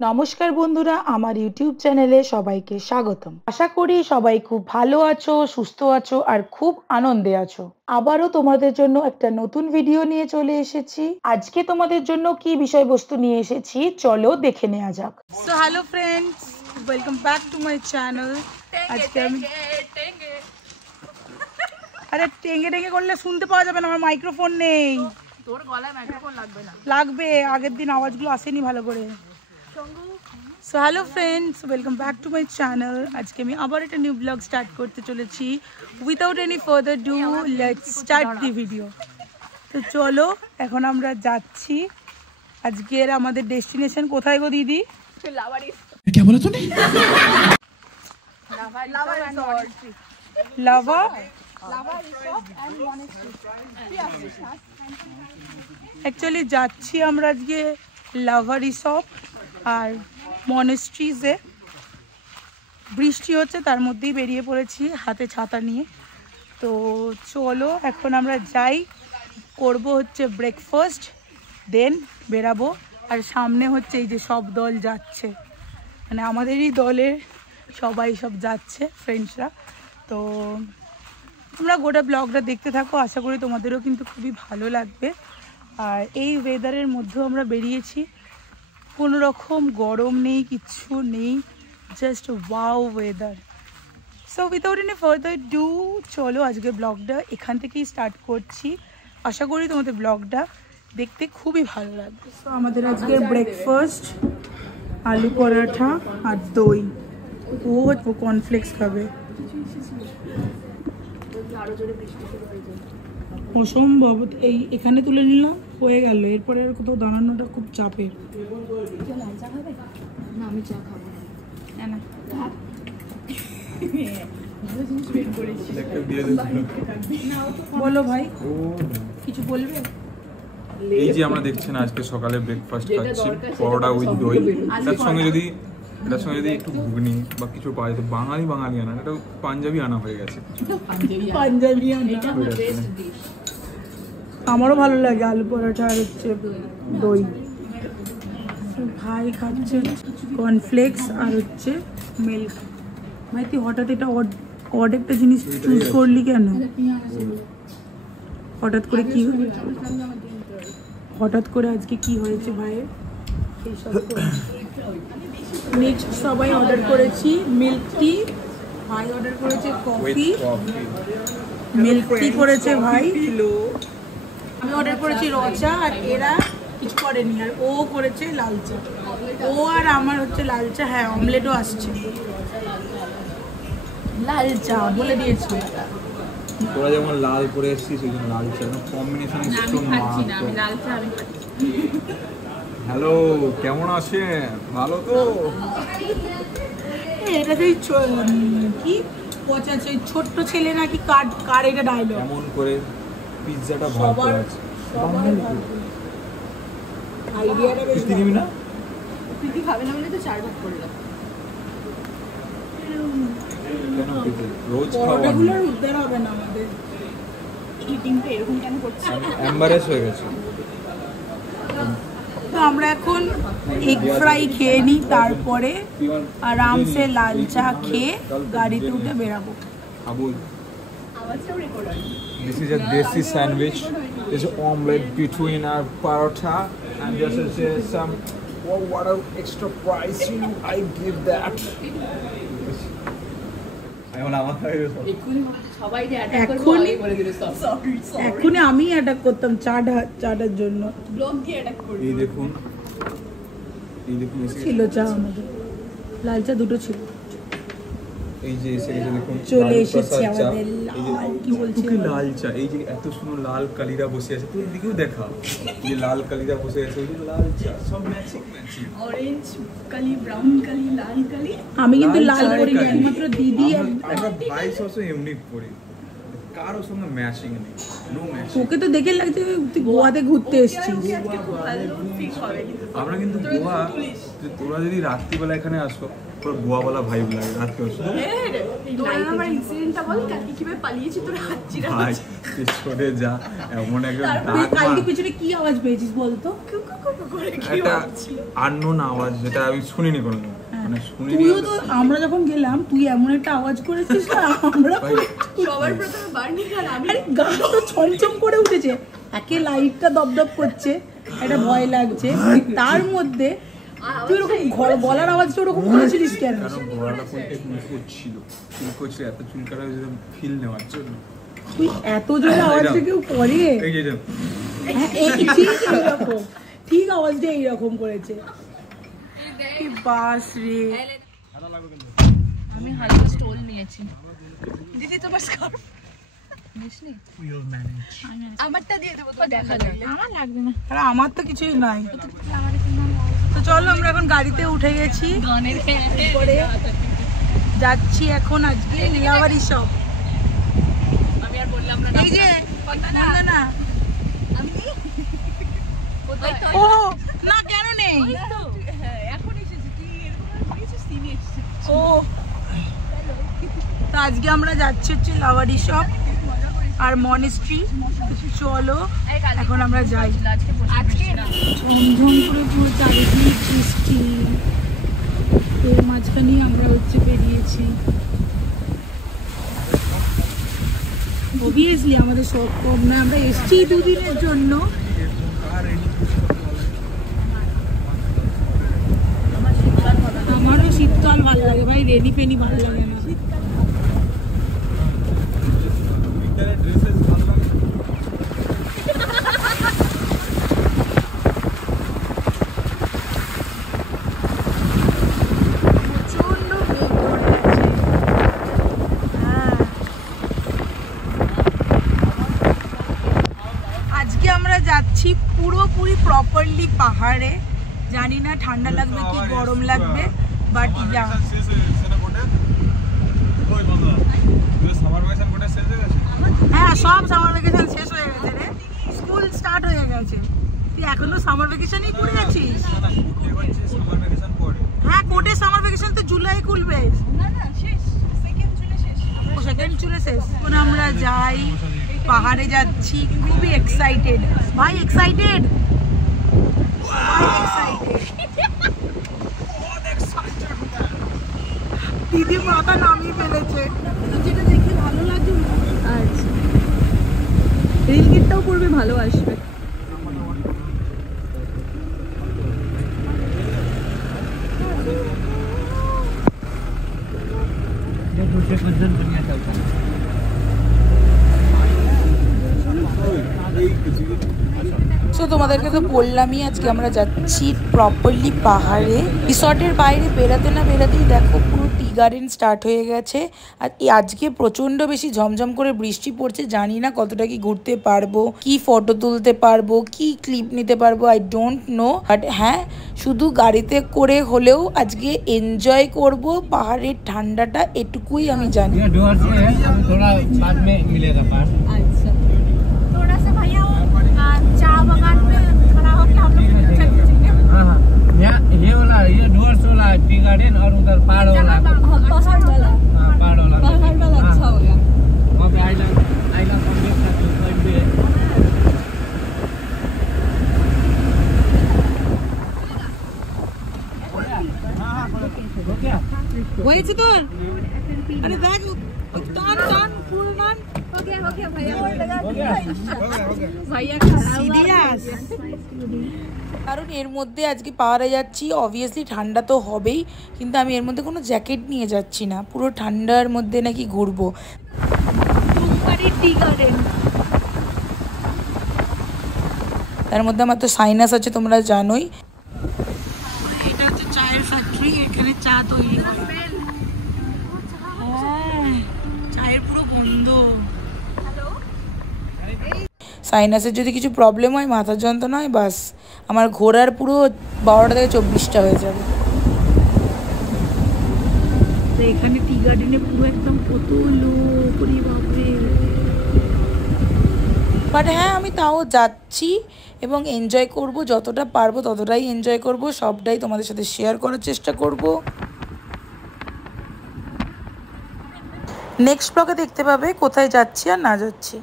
নমস্কার বন্ধুরা, আমার ইউটিউব চ্যানেলে সবাইকে স্বাগতম। আশা করি সবাই খুব ভালো আছো, সুস্থ আছো আর খুব আনন্দে আছো। আবারও তোমাদের জন্য একটা নতুন ভিডিও নিয়ে চলে এসেছি। আজকে তোমাদের জন্য কি বিষয়বস্তু নিয়ে এসেছি চলো দেখে নেওয়া যাক। So hello friends, welcome back to my channel. আজকে আমি আরে টেঙ্গে টেঙ্গে করলে শুনতে পাওয়া যাবে না, আমার মাইক্রোফোন নেই। তোর গলায় মাইক্রোফোন লাগবে না? লাগবে, আগের দিন আওয়াজগুলো আসেনি ভালো করে। So hello friends, welcome back to my channel. আজকে আমি আবার একটা নিউ ব্লগ স্টার্ট করতে চলেছি। Without any further do, let's start the video. তো চলো, এখন আমরা যাচ্ছি। আজকের আমাদের ডেস্টিনেশন কোথায় গো দিদি? লাভা অ্যাকচুয়ালি যাচ্ছি আমরা আজকে লাভা রিসর্ট আর মনেস্ট্রিজে। বৃষ্টি হচ্ছে, তার মধ্যেই বেরিয়ে পড়েছি হাতে ছাতা নিয়ে। তো চলো এখন আমরা যাই, করব হচ্ছে ব্রেকফাস্ট, দেন বেরাবো। আর সামনে হচ্ছে এই যে সব দল যাচ্ছে, মানে আমাদেরই দলের সবাই সব যাচ্ছে, ফ্রেন্ডসরা। তো তোমরা গোটা ব্লগটা দেখতে থাকো, আশা করি তোমাদেরও কিন্তু খুবই ভালো লাগবে। আর এই ওয়েদারের মধ্যেও আমরা বেরিয়েছি, কোনো রকম গরম নেই, কিচ্ছু নেই, just wow weather. So without any further do, চলো আজকে ব্লগটা এখান থেকেই স্টার্ট করছি। আশা করি তোমাদের ব্লগটা দেখতে খুবই ভালো লাগবে। সো আমাদের আজকের ব্রেকফাস্ট আলু পরাঠা আর দই। ও কর্নফ্লেক্স খাবে, অসম্ভব। এই এখানে তুলে নিলাম, হয়ে গেল। এরপরে আর কোথাও দাঁড়ানোটা খুব চাপের। আমি চা খাবো না। বলো ভাই, কিছু বলবে? এই যে আমরা দেখছেন আজকে সকালে ব্রেকফাস্ট খাচ্ছি, পরোটা উইথ দই। এটার সঙ্গে যদি একটু ঘুগনি বা কিছু পাওয়া যেত, বাঙালি আনা, এটা পাঞ্জাবি আনা হয়ে গেছে। পাঞ্জাবি আনা আমারও ভালো লাগে, আলু পরোটা আর হচ্ছে দই। ভাই খাচ্ছে কর্নফ্লেক্স আর হচ্ছে মিল্ক। ভাই তুই হঠাৎ এটা অড একটা জিনিস চুজ করলি কেন? হঠাৎ করে আজকে কি হয়েছে ভাইয়ের? নেক্সট সবাই অর্ডার করেছি মিল্ক টি, ভাই অর্ডার করেছে কফি, মিল্ক টি করেছে ভাই, আমি অর্ডার করেছি রচা, আর এরা কিছু করেনি। আর ও করেছে লাল চা, ও আর আমার হচ্ছে লাল চা। হ্যাঁ, অমলেটও আসছে। লাল চা বলে দিয়েছি। তোরা যেমন লাল করে এসেছিস, ওই জন্য লাল চা কম্বিনেশন একটু হ্যালো, কেমন আছেন? ভালো তো? এটা সেই কি পচা, সেই ছোট্ট ছেলে নাকি কার এটা ডায়লগ। কেমন করে পিৎজাটা ভাগ করা আছে? আইডিয়াটা বেশ তুই নিবি না? প্রীতি খাবে না বলে তো 4 ভাগ করলাম। কেন পিৎজা রোজ খাওয়া? পরোটাগুলোর উদ্ধার হবে না আমাদের। ইটিংটা এরকম কেন করছে? এম্বারেস হয়ে গেছে। তো আমরা এখন এগ ফ্রাই খেয়ে নিই, তারপরে আরামসে লাল চা খেয়ে গাড়িতে উঠে বেরাবো। আবুল, আওয়াজটাও রেকর্ড হয়। this is a desi sandwich. There's an omelette between our paratha and just some what a extra price I give that. এখনই আমি অ্যাটাক করতাম চাটার জন্য। এই দেখুন ছিল চা, আমাদের লাল চা দুটো ছিল। এই যে এসে গেছে দেখুন, চলে এসেছে আমাদের লাল, কি বলছি লাল চা। এই যে এত সুন্দর লাল কালিরা বসে আছে, তুই দিকেও দেখা, যে লাল কালিরা বসে আছে, ওই যে লাল চা, সব ম্যাচিং। অরেঞ্জ কালি, ব্রাউন কালি, লাল কালি। আমি কিন্তু লাল করিনি, একমাত্র দিদি। আমরা ভাই সবসময় এমনি করি, কারোর সঙ্গে ম্যাচিং নেই, নো ম্যাচিং। তোকে তো দেখে লাগছে তুই গোয়াতে ঘুরতে এসেছিস। আমরা কিন্তু গোয়া, তোরা যদি রাত্রিবেলা এখানে আসো পুরো গোয়াওয়ালা ভাইব লাগে রাত্রে আসো। আমার ইনসিডেন্টটা বল, কালকে কিভাবে পালিয়েছি তোর হাঁচিরা ভাই পিছনে যা এমন একটা কালকে পেছনে কি আওয়াজ পেয়েছিস বলতো? একটা আননোন আওয়াজ, যেটা আমি শুনিনি কোনোদিন, মানে শুনিনি। তুইও তো, আমরা যখন গেলাম তুই এমন একটা আওয়াজ করেছিস না, আমরা সবার প্রথমে বার্নিক আর আমি আরে গা তো ছমছম করে উঠেছে, একে লাইটটা দপদপ করছে, একটা ভয় লাগছে, তার মধ্যে তুই ওরকম গলার আওয়াজটা ওরকম করেছিলিস কেন? কারণ গলাটা করছিল, এত চুলকাটা ফিল নেওয়ার জন্য। তুই এত জোরে আওয়াজটা কেউ করে? এই যে হ্যাঁ, ঠিক এইরকম, ঠিক আওয়াজটা এইরকম করেছে। কি বাস রে। আমি হালকা স্টোল নিয়েছি। দিদি তোমার স্কার্ফ নিসনি? আমারটা দিয়ে দেবো, তো দেখা যাবে। আমার লাগবে না। আরে আমার তো কিছুই নাই। তো চলো আমরা এখন গাড়িতে উঠে গেছি, করে যাচ্ছি এখন আজকে নীলাবাড়ি শপ। আমি আর বললাম না। এই যে কথা না না, আমি কোথায় তো ও না কেন নেই? হ্যাঁ এখন এসেছি, তুই এরকম কিছু সিনে এসেছিস। ও তো আজকে আমরা যাচ্ছি হচ্ছে লাওয়ারি শপ আর মনেস্ট্রি। চলো এখন আমরা যাই। আজকে ঝমঝম করে পুরো চারিদিক বৃষ্টি, এর মাঝখানে আমরা হচ্ছে বেরিয়েছি। অবভিয়াসলি আমাদের শখ কম না, আমরা এসছি দুদিনের জন্য। আমারও শীতকাল ভালো লাগে ভাই, রেনি ফেনি ভালো লাগে না। প্রচন্ড মেঘ ধরে আছে। হ্যাঁ, আজকে আমরা যাচ্ছি পুরোপুরি প্রপারলি পাহাড়ে। জানি না ঠান্ডা লাগবে কি গরম লাগবে, বাট ইয়া হ্যাঁ সব সামার ভ্যাকেশন শেষ হয়ে গেছে রে, স্কুল স্টার্ট হয়ে গেছে। তুই এখনো সামার ভ্যাকেশনই করে আছিস? হ্যাঁ কোর্টের সামার ভ্যাকেশন তো জুলাই খুলবে। না না শেষ, সেকেন্ড জুলাই শেষ। সেকেন্ড চলে শেষ। এখন আমরা যাই, পাহাড়ে যাচ্ছি, খুবই এক্সাইটেড ভাই, এক্সাইটেড। দিদি মাথা নামিয়ে ফেলেছে, যেটা দেখে ভালো লাগছে। আচ্ছা, রিল গিটটাও করবে, ভালো আসবে। সো তোমাদেরকে তো বললামই আজকে আমরা যাচ্ছি প্রপারলি পাহাড়ে। রিসর্টের বাইরে বেরাতে না বেরাতেই দেখো পুরো টি গার্ডেন স্টার্ট হয়ে গেছে। আর আজকে প্রচণ্ড বেশি ঝমঝম করে বৃষ্টি পড়ছে, জানি না কতটা কি ঘুরতে পারবো, কি ফটো তুলতে পারবো, কি ক্লিপ নিতে পারবো, আই ডোন্ট নো। বাট হ্যাঁ, শুধু গাড়িতে করে হলেও আজকে এনজয় করব পাহাড়ের ঠান্ডাটা, এটুকুই আমি জানি। अच्छा, थोड़ा सा भैया वो चाय बगान में खड़ा होकर हम लोग पिक्चर खींचेंगे। यहाँ ये डुअर्स वाला टी गार्डन और उधर पहाड़ वाला। पहाड़ वाला, हाँ, पहाड़ वाला अच्छा होगा। वहाँ पे आइलैंड हम देख सकते हो, कोई भी है। হয়েছে তোর? আরে দেখ, টান টান পুরো টান। हो गया भैया, और लगा हो गया? भैया खड़ा हुआ সিরিয়াস? কারণ এর মধ্যে আজকে পাহাড়ে যাচ্ছি, অবভিয়াসলি ঠান্ডা তো হবেই, কিন্তু আমি এর মধ্যে কোনো জ্যাকেট নিয়ে যাচ্ছি না, পুরো ঠান্ডার মধ্যে নাকি ঘুরবো। Tea garden. তার মধ্যে আমার তো সাইনাস আছে, তোমরা জানোই। এটা হচ্ছে চায়ের ফ্যাক্টরি, এখানে চা তৈরি হয়। হ্যাঁ, চায়ের পুরো বন্ধ। সাইনাসের যদি কিছু প্রবলেম হয়, মাথার যন্ত্রণা হয়, বাস আমার ঘোরার পুরো 12টা থেকে 24টা হয়ে যাবে। তো এখানে টি গার্ডেনে পুরো একদম কত লোক, ওরে বাপরে। বাট হ্যাঁ, আমি তাও যাচ্ছি এবং এনজয় করব, যতটা পারবো ততটাই এনজয় করব, সবটাই তোমাদের সাথে শেয়ার করার চেষ্টা করব। নেক্সট ব্লগে দেখতে পাবে কোথায় যাচ্ছি আর না যাচ্ছি।